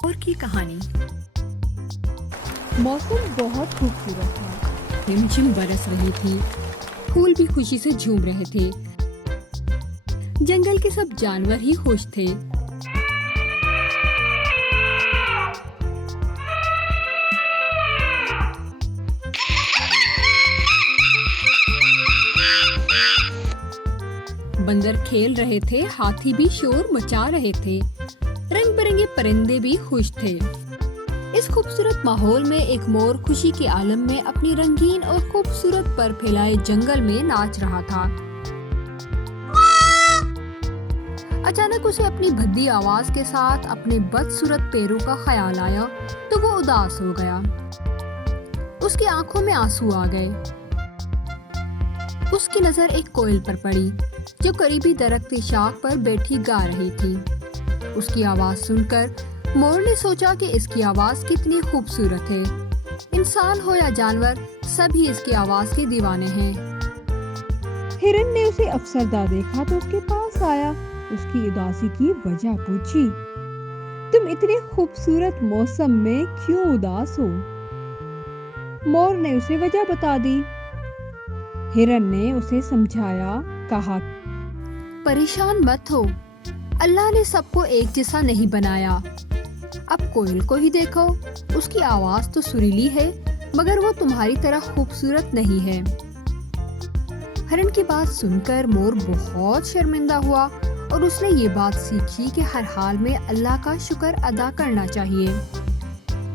और की कहानी। मौसम बहुत खूबसूरत था। रिमझिम बरस रही थी, फूल भी खुशी से झूम रहे थे। जंगल के सब जानवर ही खुश थे। बंदर खेल रहे थे, हाथी भी शोर मचा रहे थे, रंग बिरंगे परिंदे भी खुश थे। इस खूबसूरत माहौल में एक मोर खुशी के आलम में अपनी रंगीन और खूबसूरत पर फैलाए जंगल में नाच रहा था। अचानक उसे अपनी भद्दी आवाज के साथ अपने बदसूरत पैरों का ख्याल आया तो वो उदास हो गया। उसकी आंखों में आंसू आ गए। उसकी नजर एक कोयल पर पड़ी जो करीबी दरख्त की शाख पर बैठी गा रही थी। उसकी आवाज सुनकर मोर ने सोचा कि इसकी आवाज कितनी खूबसूरत है। इंसान हो या जानवर, सभी इसकी आवाज के दीवाने हैं। हिरन ने उसे अफसरदा देखा तो उसके पास आया। उसकी उदासी की वजह पूछी। तुम इतने खूबसूरत मौसम में क्यों उदास हो? मोर ने उसे वजह बता दी। हिरन ने उसे समझाया, कहा, परेशान मत हो, अल्लाह ने सबको एक जैसा नहीं बनाया। अब कोयल को ही देखो, उसकी आवाज तो सुरीली है मगर वो तुम्हारी तरह खूबसूरत नहीं है। हिरन की बात सुनकर मोर बहुत शर्मिंदा हुआ और उसने ये बात सीखी कि हर हाल में अल्लाह का शुक्र अदा करना चाहिए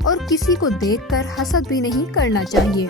और किसी को देखकर हसद भी नहीं करना चाहिए।